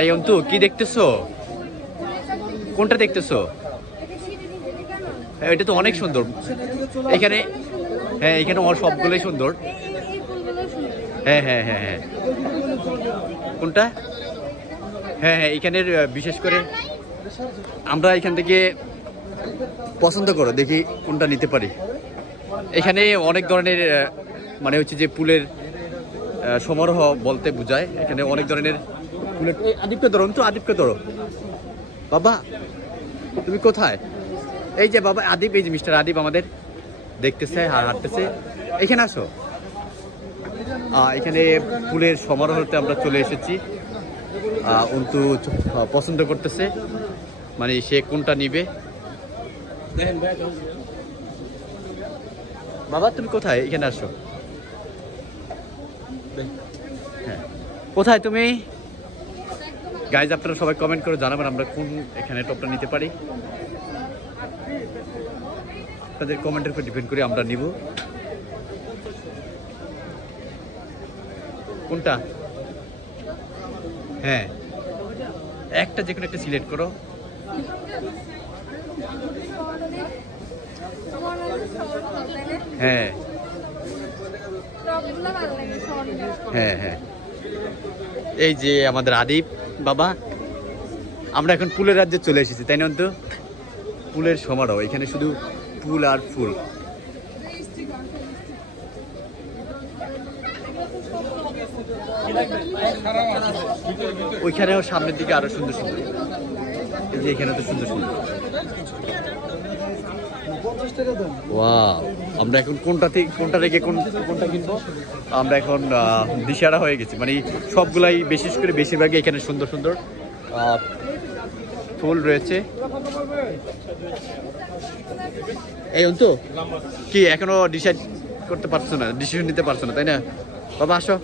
এই অন্তু কি দেখতেছো? কোনটা দেখতেছো? এটা তো অনেক সুন্দর এখানে। হ্যাঁ এখানে সবগুলোই সুন্দর। হ্যাঁ হ্যাঁ হ্যাঁ হ্যাঁ কোনটা? হ্যাঁ হ্যাঁ এখানের বিশেষ করে আমরা এখান থেকে পছন্দ করো, দেখি কোনটা নিতে পারি। এখানে অনেক ধরনের মানে হচ্ছে যে ফুলের সমারোহ বলতে বোঝায়। এখানে অনেক ধরনের ফুলের। আদিবকে ধরো তো, আদিবকে ধরো। বাবা তুমি কোথায়? এই যে বাবা আদিব, এই যে মিস্টার আদিব আমাদের দেখতেছে আর হাঁটতেছে। এখানে আসো। এখানে ফুলের সমারোহতে আমরা চলে এসেছি। অন্তু পছন্দ করতেছে, মানে সে কোনটা নিবে। বাবা তুমি কোথায়? এখানে আসো। হ্যাঁ কোথায় তুমি? গাইজ আপনারা সবাই কমেন্ট করে জানাবেন আমরা কোন এখানে টপটা নিতে পারি। আপনাদের কমেন্টের উপর ডিপেন্ড করে আমরা নিব। কোনটা? হ্যাঁ একটা যে কোনো একটা সিলেক্ট করো। হ্যাঁ হ্যাঁ হ্যাঁ এই যে আমাদের আদিব বাবা, আমরা এখন ফুলের রাজ্যে চলে এসেছি, তাই না? তো ফুলের সমারোহ, এখানে শুধু ফুল আর ফুল। ওইখানেও সামনের দিকে আরো সুন্দর সুন্দর। এই যে এখানে তো সুন্দর সুন্দর। ওয়াও, আমরা এখন কোনটা রেখে কোনটা কিনবো আমরা এখন দিশারা হয়ে গেছি। মানে সবগুলাই বিশেষ করে বেশিরভাগই এখানে সুন্দর সুন্দর ফুল রয়েছে। এই অন্তু কি এখনো ডিসাইড করতে পারছো না, ডিসিশন নিতে পারছো না, তাই না? বাবা আসো।